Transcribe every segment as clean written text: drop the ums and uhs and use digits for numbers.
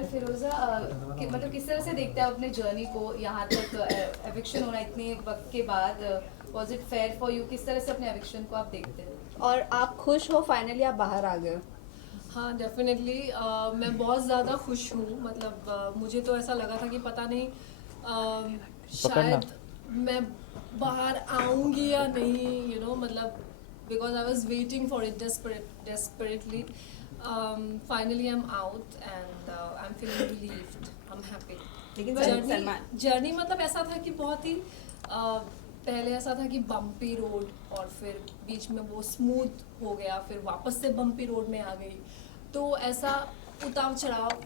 Well फिरोजा, मतलब किस तरह से देखते हैं आप अपने जर्नी को यहाँ तक एविक्शन होना इतने वक्त के बाद? Was it fair for you? किस तरह से अपने एविक्शन को आप देखते हैं? और आप खुश हो फाइनली आप बाहर आ गए हो? हाँ डेफिनेटली मैं बहुत ज़्यादा खुश हूँ। मतलब मुझे तो ऐसा लगा था कि पता नहीं पकड़ना। शायद मैं बाहर आऊँगी या नहीं, मतलब because I was waiting for it desperately. Finally I'm out and I'm feeling relieved. I'm happy. लेकिन जर्नी मतलब ऐसा था कि बहुत ही पहले ऐसा था कि बम्पी रोड और फिर बीच में वो स्मूथ हो गया, फिर वापस से बम्पी रोड में आ गई, तो ऐसा उतार चढ़ाव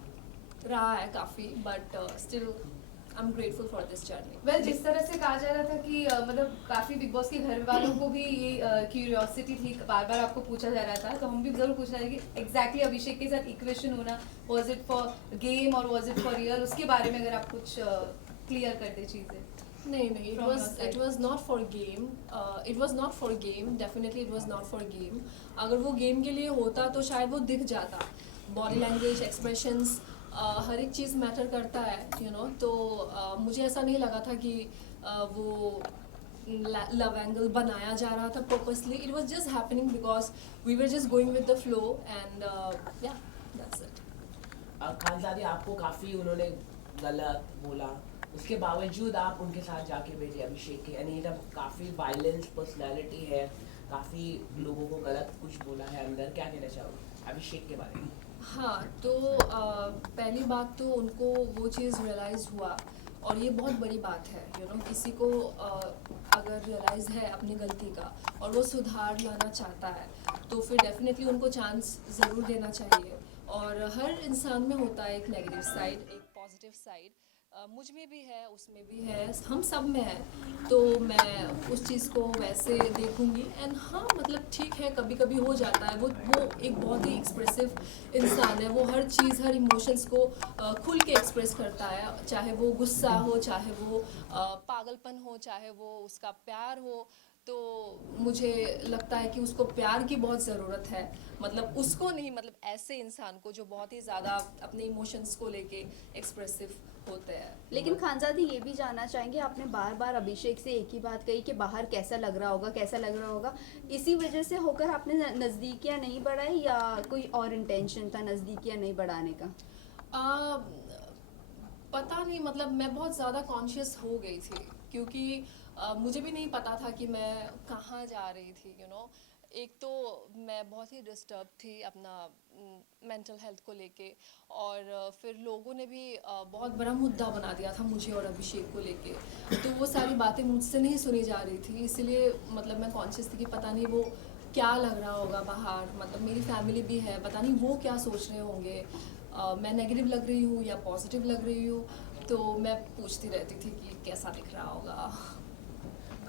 रहा है काफ़ी, but still I am grateful for this journey. Well जिस तरह से कहा जा रहा था कि मतलब काफी बिग बॉस के घर वालों को भी ये क्यूरियोसिटी थी, बार बार आपको पूछा जा रहा था, तो हम भी जरूर पूछना है कि एग्जैक्टली अभिषेक के साथ इक्वेशन होना, वाज इट फॉर गेम और वाज इट फॉर रियल? उसके बारे में अगर आप कुछ क्लियर कर दे चीजें। नहीं नहीं, From your side. it was not for game. It was not for game. Definitely it was not for game. अगर वो गेम के लिए होता तो शायद वो दिख जाता। बॉडी लैंग्वेज, एक्सप्रेशंस, हर एक चीज़ मैटर करता है, तो मुझे ऐसा नहीं लगा था कि वो लव एंगल बनाया जा रहा था purposely. It was just happening because we were just going with the flow and yeah that's it. Khanzadi आपको काफ़ी उन्होंने गलत बोला, उसके बावजूद आप उनके साथ जाके बैठे अभिषेक के, यानी जब काफ़ी वायलेंस पर्सनालिटी है, काफ़ी लोगों को गलत कुछ बोला है अंदर, क्या कहना चाहोगे अभिषेक के बारे में? हाँ, तो पहली बात तो उनको वो चीज़ रियलाइज़ हुआ, और ये बहुत बड़ी बात है, किसी को अगर रियलाइज़ है अपनी गलती का और वो सुधार लाना चाहता है, तो फिर डेफिनेटली उनको चांस ज़रूर देना चाहिए. और हर इंसान में होता है एक नेगेटिव साइड, एक पॉजिटिव साइड. मुझ में भी है, उसमें भी है, हम सब में है, तो मैं उस चीज़ को वैसे देखूंगी. एंड हाँ, मतलब ठीक है, कभी कभी हो जाता है. वो एक बहुत ही एक्सप्रेसिव इंसान है, वो हर चीज़, हर इमोशंस को खुल के एक्सप्रेस करता है, चाहे वो गुस्सा हो, चाहे वो पागलपन हो, चाहे वो उसका प्यार हो. तो मुझे लगता है कि उसको प्यार की बहुत ज़रूरत है, मतलब उसको नहीं, मतलब ऐसे इंसान को जो बहुत ही ज़्यादा अपने इमोशंस को लेके एक्सप्रेसिव होते हैं. लेकिन खानजादी ये भी जानना चाहेंगे, आपने बार बार अभिषेक से एक ही बात कही कि बाहर कैसा लग रहा होगा, कैसा लग रहा होगा. इसी वजह से होकर आपने नज़दीकियाँ नहीं बढ़ाई या कोई और इंटेंशन था नज़दीकियाँ नहीं बढ़ाने का? आ, पता नहीं, मतलब मैं बहुत ज़्यादा कॉन्शियस हो गई थी, क्योंकि मुझे भी नहीं पता था कि मैं कहाँ जा रही थी. एक तो मैं बहुत ही डिस्टर्ब थी अपना मेंटल हेल्थ को लेके, और फिर लोगों ने भी बहुत बड़ा मुद्दा बना दिया था मुझे और अभिषेक को लेके, तो वो सारी बातें मुझसे नहीं सुनी जा रही थी. इसलिए मतलब मैं कॉन्शियस थी कि पता नहीं वो क्या लग रहा होगा बाहर, मतलब मेरी फैमिली भी है, पता नहीं वो क्या सोच रहे होंगे, मैं नेगेटिव लग रही हूँ या पॉजिटिव लग रही हूँ. तो मैं पूछती रहती थी कि कैसा दिख रहा होगा.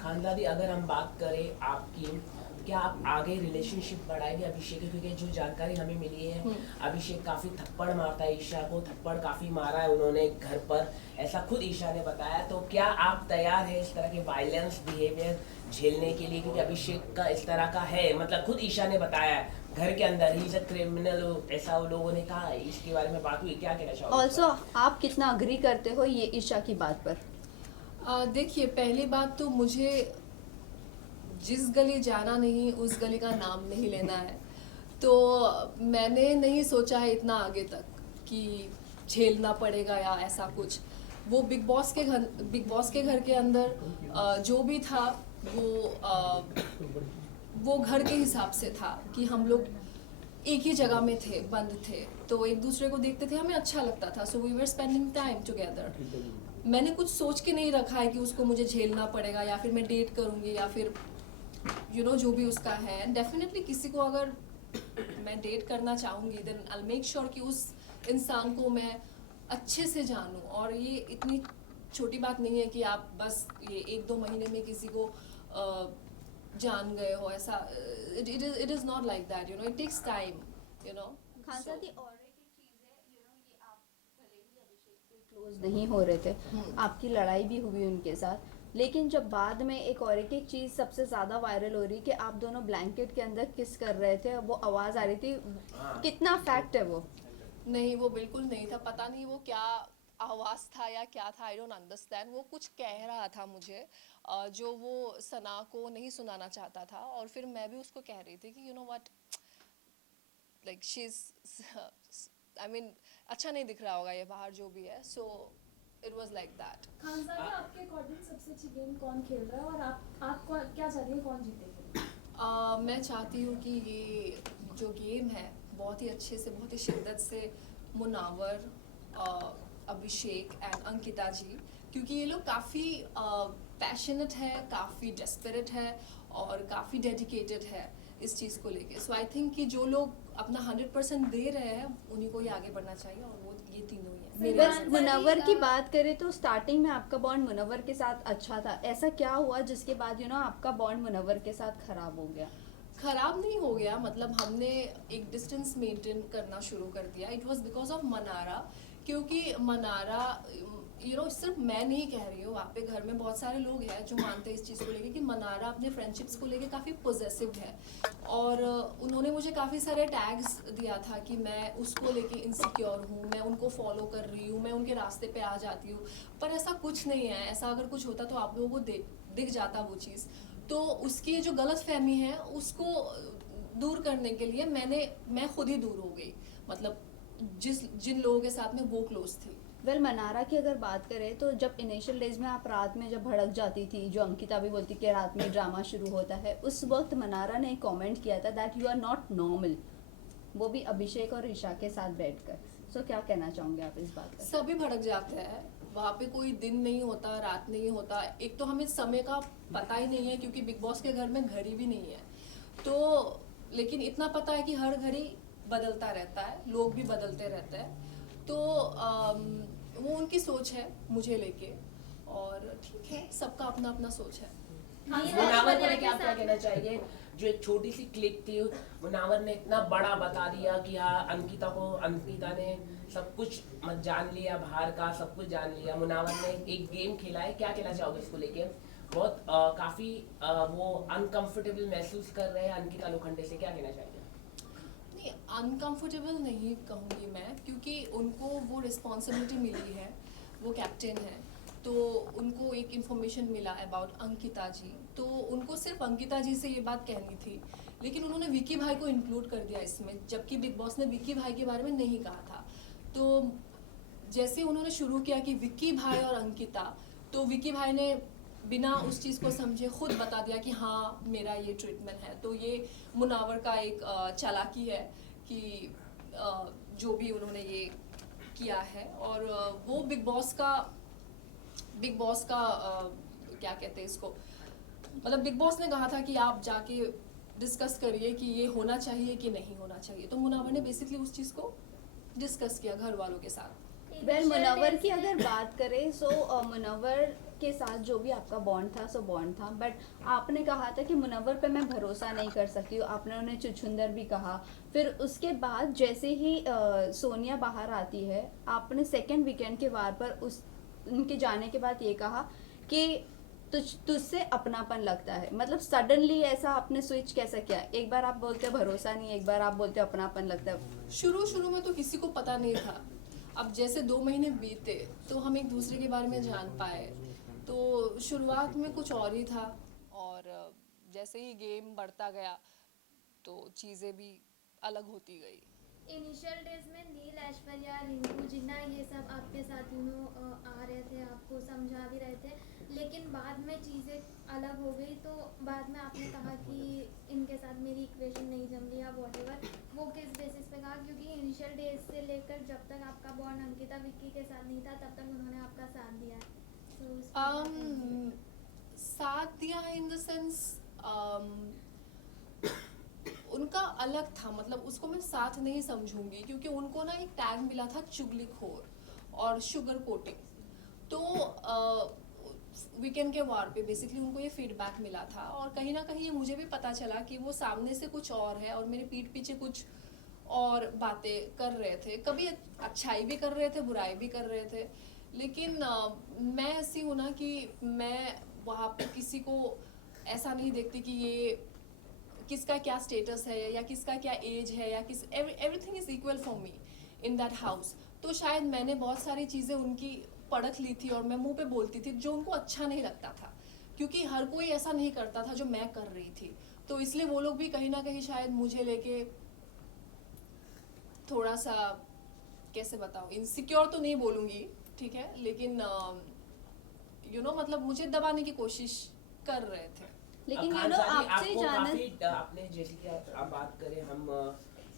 खानदादी अगर हम बात करें आपकी, क्या आप आगे रिलेशनशिप बढ़ाएंगे अभिषेक की? क्योंकि जो जानकारी हमें मिली है, अभिषेक काफ़ी थप्पड़ मारता है ईशा को, थप्पड़ काफ़ी मारा है उन्होंने घर पर, ऐसा खुद ईशा ने बताया. तो क्या आप तैयार हैं इस तरह के वायलेंस बिहेवियर झेलने के लिए? क्योंकि अभिषेक का इस तरह का है, मतलब खुद ईशा ने बताया है घर के अंदर ही इज अ क्रिमिनल, ऐसा वो लोगों ने कहा. इसके बारे में बात हुई, क्या कहना चाहोगे? ऑल्सो आप कितना अग्री करते हो ये ईशा की बात पर? देखिए, पहली बात तो मुझे जिस गली जाना नहीं, उस गली का नाम नहीं लेना है. तो मैंने नहीं सोचा है इतना आगे तक कि झेलना पड़ेगा या ऐसा कुछ. वो बिग बॉस के घर के अंदर जो भी था, वो घर के हिसाब से था कि हम लोग एक ही जगह में थे, बंद थे, तो एक दूसरे को देखते थे, हमें अच्छा लगता था. So we were spending time together. मैंने कुछ सोच के नहीं रखा है कि उसको मुझे झेलना पड़ेगा या फिर मैं डेट करूँगी या फिर जो भी उसका है. डेफिनेटली किसी को अगर मैं डेट करना चाहूँगी, देन आई मेक श्योर कि उस इंसान को मैं अच्छे से जानूँ. और ये इतनी छोटी बात नहीं है कि आप बस ये 1-2 महीने में किसी को जान गए हो, ऐसा. It is not like that, it takes time. Khanzadi और एक चीज़ है, ये आप भले ही अभिषेक से क्लोज नहीं हो रहे थे, आपकी लड़ाई भी हुई उनके साथ, लेकिन जब बाद में एक और एक चीज़ सबसे ज़्यादा वायरल हो रही कि आप दोनों ब्लैंकेट के अंदर किस कर रहे थे, वो आवाज़ आ रही थी, कितना फैक्ट है वो? नहीं, वो बिल्कुल नहीं था, पता नहीं वो क्या आवाज़ था या क्या था, आई डोंट अंडरस्टैंड। वो कुछ कह रहा था मुझे जो वो सना को नहीं सुनाना चाहता था, और फिर मैं भी उसको कह रही थी कि you know what, like she is, I mean अच्छा नहीं दिख रहा होगा ये बाहर जो भी है, so it was like that. खानसामा, आपके अकॉर्डिंग सबसे अच्छी गेम कौन खेल रहा है और आप क्या चाहती हैं कौन जीतेगा? मैं चाहती हूँ कि ये जो गेम है बहुत ही अच्छे से, बहुत ही शिद्दत से मुनावर, अभिषेक एंड अंकिता जी, क्योंकि ये लोग काफ़ी पैशनेट है, काफ़ी डेस्परेट है और काफ़ी डेडिकेटेड है इस चीज़ को लेके। सो आई थिंक कि जो लोग अपना 100% दे रहे हैं उन्हीं को ही आगे बढ़ना चाहिए, और वो ये तीनों ही हैं मेरे बस हिसाब से। मुनव्वर की बात करें तो स्टार्टिंग में आपका बॉन्ड मुनव्वर के साथ अच्छा था, ऐसा क्या हुआ जिसके बाद आपका बॉन्ड मुनव्वर के साथ खराब हो गया? खराब नहीं हो गया, मतलब हमने एक डिस्टेंस मेंटेन करना शुरू कर दिया। It was because of Mannara, क्योंकि मनारा सिर्फ मैं नहीं कह रही हूँ, वहाँ पे घर में बहुत सारे लोग हैं जो मानते हैं इस चीज़ को लेके कि मनारा अपने फ्रेंडशिप्स को लेके काफ़ी पोजेसिव है, और उन्होंने मुझे काफ़ी सारे टैग्स दिया था कि मैं उसको लेके इनसिक्योर हूँ, मैं उनको फॉलो कर रही हूँ, मैं उनके रास्ते पे आ जाती हूँ, पर ऐसा कुछ नहीं है। ऐसा अगर कुछ होता तो आप लोगों को दिख जाता वो चीज़। तो उसकी जो गलत फहमी है उसको दूर करने के लिए मैं खुद ही दूर हो गई, मतलब जिन लोगों के साथ में वो क्लोज थी। वेल मनारा की अगर बात करें तो जब इनिशियल डेज में आप रात में जब भड़क जाती थी, जो अंकिता भी बोलती कि रात में ड्रामा शुरू होता है, उस वक्त मनारा ने एक कमेंट किया था that you are not normal, वो भी अभिषेक और ईशा के साथ बैठकर। सो क्या कहना चाहोगे आप इस बात पर? सभी भड़क जाते हैं, वहाँ पे कोई दिन नहीं होता, रात नहीं होता। एक तो हमें समय का पता ही नहीं है क्योंकि बिग बॉस के घर में घड़ी भी नहीं है, तो लेकिन इतना पता है कि हर घड़ी बदलता रहता है, लोग भी बदलते रहते हैं। तो वो उनकी सोच है मुझे लेके, और ठीक है, सबका अपना अपना सोच है। मुनावर को लेके आप क्या कहना चाहिए? जो एक छोटी सी क्लिप थी, मुनावर ने इतना बड़ा बता दिया कि हाँ अंकिता ने सब कुछ जान लिया, बाहर का सब कुछ जान लिया। मुनावर ने एक गेम खेला है, क्या कहना चाहोगे इसको लेके? बहुत काफी वो अनकंफर्टेबल महसूस कर रहे हैं अंकिता लोखंडे से, क्या कहना चाहिए? नहीं, अनकंफर्टेबल नहीं कहूँगी मैं, क्योंकि उनको वो रिस्पॉन्सिबिलिटी मिली है, वो कैप्टन है, तो उनको एक इन्फॉर्मेशन मिला अबाउट अंकिता जी, तो उनको सिर्फ अंकिता जी से ये बात कहनी थी, लेकिन उन्होंने विकी भाई को इंक्लूड कर दिया इसमें, जबकि बिग बॉस ने विकी भाई के बारे में नहीं कहा था। तो जैसे उन्होंने शुरू किया कि विक्की भाई और अंकिता, तो विक्की भाई ने बिना उस चीज़ को समझे खुद बता दिया कि हाँ मेरा ये ट्रीटमेंट है। तो ये मुनावर का एक चालाकी है कि जो भी उन्होंने ये किया है, और वो बिग बॉस का क्या कहते हैं इसको, मतलब बिग बॉस ने कहा था कि आप जाके डिस्कस करिए कि ये होना चाहिए कि नहीं होना चाहिए, तो मुनावर ने बेसिकली उस चीज़ को डिस्कस किया घर वालों के साथ। वेल मुनव्वर की अगर बात करें सो मुनव्वर के साथ जो भी आपका बॉन्ड था सो बॉन्ड था, बट आपने कहा था कि मुनव्वर पे मैं भरोसा नहीं कर सकती हूँ, आपने उन्हें चुछुंदर भी कहा। फिर उसके बाद जैसे ही सोनिया बाहर आती है, आपने सेकेंड वीकेंड के वार पर उनके जाने के बाद ये कहा कि तुझसे अपनापन लगता है, मतलब सडनली ऐसा आपने स्विच कैसा किया? एक बार आप बोलते भरोसा नहीं, एक बार आप बोलते अपनापन लगता है। शुरू में तो किसी को पता नहीं था, अब जैसे 2 महीने बीते तो हम एक दूसरे के बारे में जान पाए, तो शुरुआत में कुछ और ही था, और जैसे ही गेम बढ़ता गया तो चीज़ें भी अलग होती गई। इनिशियल डेज में नील, ऐश्वर्या, रिंकू, जिन्ना ये सब आपके साथ आ रहे थे, आपको समझा भी रहे थे, लेकिन बाद में चीज़ें अलग हो गई। तो बाद में आपने कहा कि इनके साथ मेरी इक्वेशन नहीं जम रही या वॉटेवर, वो किस बेसिस पे कहा? क्योंकि इनिशियल डेज से लेकर जब तक आपका बॉन्ड अंकिता विक्की के साथ नहीं था तब तक उन्होंने आपका साथ दिया है, तो साथ दिया है इन द सेंस उनका अलग था, मतलब उसको मैं साथ नहीं समझूंगी, क्योंकि उनको ना एक टैग मिला था चुगलीखोर और शुगर कोटिंग। तो वीकेंड के वार पे बेसिकली उनको ये फीडबैक मिला था, और कहीं ना कहीं ये मुझे भी पता चला कि वो सामने से कुछ और है और मेरे पीठ पीछे कुछ और बातें कर रहे थे, कभी अच्छाई भी कर रहे थे, बुराई भी कर रहे थे। लेकिन मैं ऐसी हूँ ना कि मैं वहाँ पे किसी को ऐसा नहीं देखती कि ये किसका क्या स्टेटस है या किसका क्या एज है, या everything is equal for me. In that house, तो शायद मैंने बहुत सारी चीज़ें उनकी परख ली थी और मैं मुंह पे बोलती थी जो उनको अच्छा नहीं लगता था, क्योंकि हर कोई ऐसा नहीं करता था जो मैं कर रही थी। तो इसलिए वो लोग भी कहीं ना कहीं शायद मुझे लेके थोड़ा सा, कैसे बताऊँ, इनसिक्योर तो नहीं बोलूँगी, ठीक है, लेकिन मतलब मुझे दबाने की कोशिश कर रहे थे। लेकिन खान आपसे आपको जाना काफी आपने जैसे कि आप बात करें हम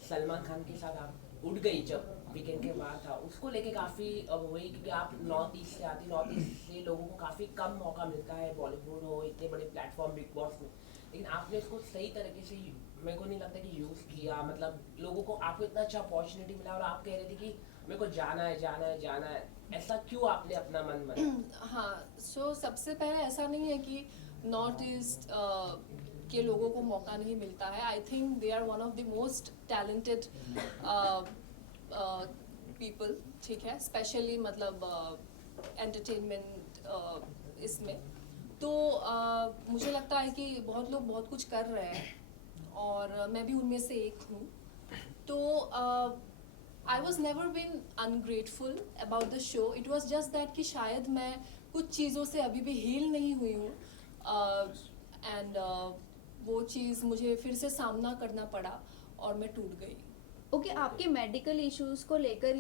सलमान खान के साथ आप उठ गई जब वीकेंड के बाद था, उसको लेके काफी अब हुई क्योंकि आप नॉर्थ ईस्ट से आती, नॉर्थ ईस्ट से लोगों को काफी कम मौका मिलता है बॉलीवुड हो, इतने बड़े प्लेटफॉर्म बिग बॉस में, लेकिन आपने इसको सही तरीके से मेरे को नहीं लगता कि यूज किया, मतलब लोगों को आपको इतना अच्छा अपॉर्चुनिटी मिला और आप कह रहे थे कि मेरे को जाना है जाना है जाना है, ऐसा क्यों आपने अपना मन बना? हाँ, सो सबसे पहले ऐसा नहीं है कि नॉर्थ ईस्ट के लोगों को मौका नहीं मिलता है। I think they are one of the most talented people, ठीक है, स्पेशली मतलब एंटरटेनमेंट इसमें। तो मुझे लगता है कि बहुत लोग बहुत कुछ कर रहे हैं और मैं भी उनमें से एक हूँ। तो I was never been ungrateful about the show, it was just that कि शायद मैं कुछ चीज़ों से अभी भी हील नहीं हुई हूँ एंड वो चीज़ मुझे फिर से सामना करना पड़ा और मैं टूट गई। ओके आपके मेडिकल इश्यूज को लेकर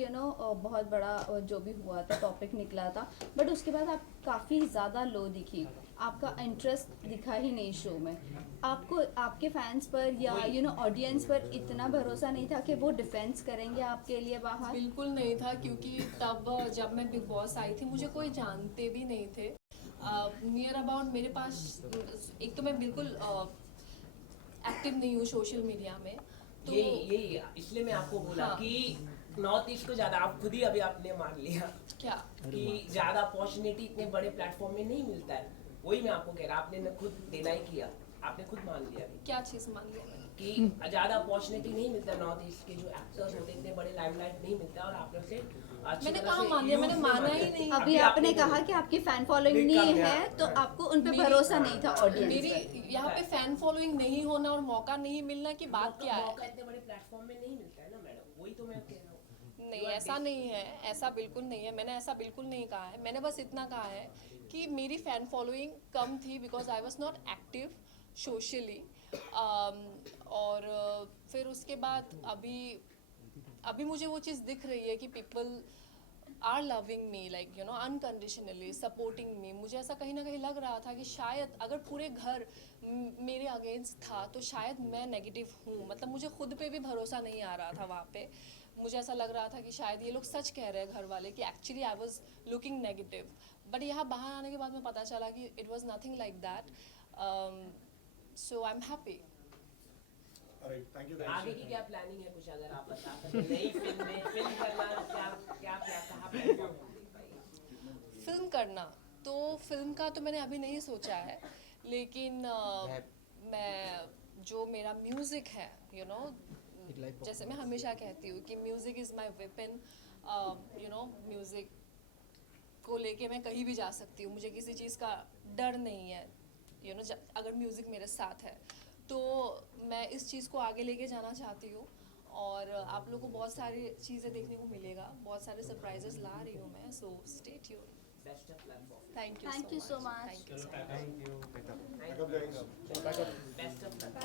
बहुत बड़ा जो भी हुआ था टॉपिक निकला था, बट उसके बाद आप काफ़ी ज़्यादा लो दिखी, आपका इंटरेस्ट दिखा ही नहीं शो में। आपको आपके फैंस पर या ऑडियंस पर इतना भरोसा नहीं था कि वो डिफेंस करेंगे आपके लिए बाहर? बिल्कुल नहीं था, क्योंकि तब जब मैं बिग बॉस आई थी मुझे कोई जानते भी नहीं थे। नियर अबाउट मेरे पास, एक तो मैं बिल्कुल एक्टिव नहीं हूँ सोशल मीडिया में, तो यही इसलिए मैं आपको बोला हाँ। कि नॉर्थ ईस्ट को ज्यादा, आप खुद ही अभी आपने मान लिया क्या कि ज्यादा अपॉर्चुनिटी इतने बड़े प्लेटफॉर्म में नहीं मिलता है, वही मैं आपको कह रहा, आपने न खुद डिनाई किया, आपने खुद मान लिया अभी क्या चीज़ मान लिया मैंने? कि ज्यादा अपॉर्चुनिटी नहीं मिलता नॉर्थ ईस्ट के जो एक्टर्स होते हैं, इतने बड़े लाइमलाइट नहीं मिलता और आपने उसे अच्छी मैंने तरह कहाँ से मान लिया, use मैंने नहीं माना माना। ही नहीं। अभी आपने कहा कि आपकी फैन फॉलोइंग नहीं है, तो आपको उन पे मेरी- भरोसा नहीं था ऑडियंस मेरी पर। यहाँ पे फैन फॉलोइंग नहीं होना और मौका नहीं मिलना की बात क्या है? मौका इतने बड़े प्लेटफॉर्म में नहीं मिलता है ना मैडम, वही तो मैं कह रहा हूँ। नहीं, ऐसा नहीं है, ऐसा बिल्कुल नहीं है, मैंने ऐसा बिल्कुल नहीं कहा है। मैंने बस इतना कहा है कि मेरी फ़ैन फॉलोइंग कम थी because I was not active socially. और फिर उसके बाद अभी मुझे वो चीज़ दिख रही है कि people are loving me, like unconditionally supporting me. मुझे ऐसा कहीं ना कहीं लग रहा था कि शायद अगर पूरे घर मेरे अगेंस्ट था तो शायद मैं नेगेटिव हूँ, मतलब मुझे खुद पे भी भरोसा नहीं आ रहा था वहाँ पे। मुझे ऐसा लग रहा था कि शायद ये लोग सच कह रहे हैं घर वाले कि actually I was looking negative, but यहाँ बाहर आने के बाद में पता चला कि it was nothing like that. So I am happy. आगे की क्या प्लानिंग है, कुछ अगर आप बता सकते, नई फिल्म में फिल्म करना, क्या क्या क्या कहाँ प्लेटफॉर्म देख पाएंगे? फिल्म करना, तो फिल्म का तो मैंने अभी नहीं सोचा है, लेकिन मैं जो मेरा म्यूज़िक है जैसे मैं हमेशा कहती हूँ कि music is my weapon. Music को लेके मैं कहीं भी जा सकती हूँ, मुझे किसी चीज़ का डर नहीं है। अगर म्यूज़िक मेरे साथ है तो मैं इस चीज़ को आगे लेके जाना चाहती हूँ और आप लोगों को बहुत सारी चीज़ें देखने को मिलेगा, बहुत सारे सरप्राइजेस ला रही हूँ मैं, so stay tuned. Best of luck for, thank Thank you so much. Thank you so much. Best of luck.